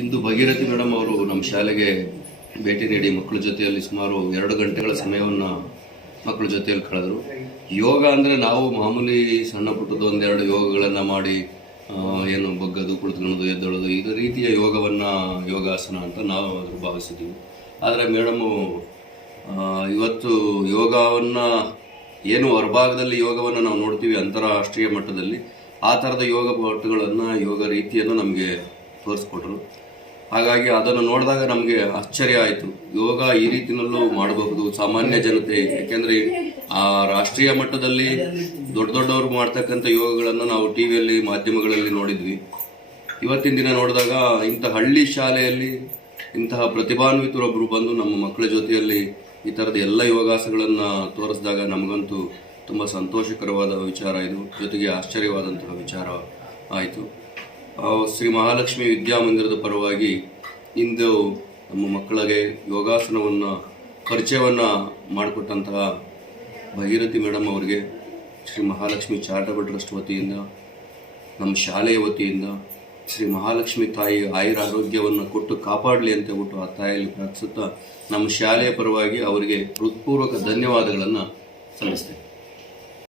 ಇಂದು Bhagirathi madam ಅವರು ನಮ್ಮ ಶಾಲೆಗೆ ಭೇಟಿ ನೀಡಿ ಮಕ್ಕಳ ಜೊತೆಯಲ್ಲಿ ಸುಮಾರು 2 ಗಂಟೆಗಳ ಸಮಯವನ್ನು ಮಕ್ಕಳ ಜೊತೆಯಲ್ಲಿ ಕಳೆದರು. ಯೋಗ ಅಂದರೆ ನಾವು ಮಾಮೂಲಿ ಸಣ್ಣ ಪುಟ್ಟದ್ದು ಒಂದೆರಡು ಯೋಗಗಳನ್ನು ಮಾಡಿ ಏನು ಬಗ್ಗದು, ಕುಳಿತುಕೊಳ್ಳೋದು, ಎದ್ದೊಳೋದು ಇದು ರೀತಿಯ ಯೋಗಾಸನ ಅಂತ ನಾವು ಅದ್ರ ಭಾವಿಸಿದ್ದೀವಿ. ಆದರೆ ಮೇಡಮು ಇವತ್ತು ಯೋಗವನ್ನು ಏನು ಹೊರಭಾಗದಲ್ಲಿ ಯೋಗವನ್ನು ನಾವು ನೋಡ್ತೀವಿ ಅಂತಾರಾಷ್ಟ್ರೀಯ ಮಟ್ಟದಲ್ಲಿ, ಆ ಥರದ ಯೋಗ ಪಾಠಗಳನ್ನು, ಯೋಗ ರೀತಿಯನ್ನು ನಮಗೆ ತೋರಿಸ್ಕೊಟ್ರು. ಹಾಗಾಗಿ ಅದನ್ನು ನೋಡಿದಾಗ ನಮಗೆ ಆಶ್ಚರ್ಯ ಆಯಿತು. ಯೋಗ ಈ ರೀತಿಯಲ್ಲೂ ಮಾಡಬಹುದು ಸಾಮಾನ್ಯ ಜನತೆ. ಯಾಕೆಂದರೆ ಆ ರಾಷ್ಟ್ರೀಯ ಮಟ್ಟದಲ್ಲಿ ದೊಡ್ಡ ದೊಡ್ಡವರು ಮಾಡ್ತಕ್ಕಂಥ ಯೋಗಗಳನ್ನು ನಾವು ಟಿ ವಿಯಲ್ಲಿ, ಮಾಧ್ಯಮಗಳಲ್ಲಿ ನೋಡಿದ್ವಿ. ಇವತ್ತಿನ ದಿನ ನೋಡಿದಾಗ ಇಂಥ ಹಳ್ಳಿ ಶಾಲೆಯಲ್ಲಿ ಇಂತಹ ಪ್ರತಿಭಾನ್ವಿತರೊಬ್ಬರು ಬಂದು ನಮ್ಮ ಮಕ್ಕಳ ಜೊತೆಯಲ್ಲಿ ಈ ಥರದ ಎಲ್ಲ ಯೋಗಾಸನಗಳನ್ನು ತೋರಿಸಿದಾಗ ನಮಗಂತೂ ತುಂಬ ಸಂತೋಷಕರವಾದ ವಿಚಾರ ಇದು, ಜೊತೆಗೆ ಆಶ್ಚರ್ಯವಾದಂತಹ ವಿಚಾರ ಆಯಿತು. ಶ್ರೀ ಮಹಾಲಕ್ಷ್ಮಿ ವಿದ್ಯಾಮಂದಿರದ ಪರವಾಗಿ ಇಂದು ನಮ್ಮ ಮಕ್ಕಳಿಗೆ ಯೋಗಾಸನವನ್ನು ಪರಿಚಯವನ್ನು ಮಾಡಿಕೊಟ್ಟಂತಹ ಭಗೀರಥಿ ಮೇಡಮ್ ಅವರಿಗೆ ಶ್ರೀ ಮಹಾಲಕ್ಷ್ಮಿ ಚಾರಿಟಬಲ್ ಟ್ರಸ್ಟ್ ವತಿಯಿಂದ, ನಮ್ಮ ಶಾಲೆಯ ವತಿಯಿಂದ ಶ್ರೀ ಮಹಾಲಕ್ಷ್ಮಿ ತಾಯಿ ಆಯುರಾರೋಗ್ಯವನ್ನು ಕೊಟ್ಟು ಕಾಪಾಡಲಿ ಅಂತ ಹೇಳ್ಬಿಟ್ಟು ಆ ತಾಯಿಯಲ್ಲಿ ಪ್ರಾರ್ಥಿಸುತ್ತಾ ನಮ್ಮ ಶಾಲೆಯ ಪರವಾಗಿ ಅವರಿಗೆ ಹೃತ್ಪೂರ್ವಕ ಧನ್ಯವಾದಗಳನ್ನು ಸಲ್ಲಿಸ್ತೇನೆ.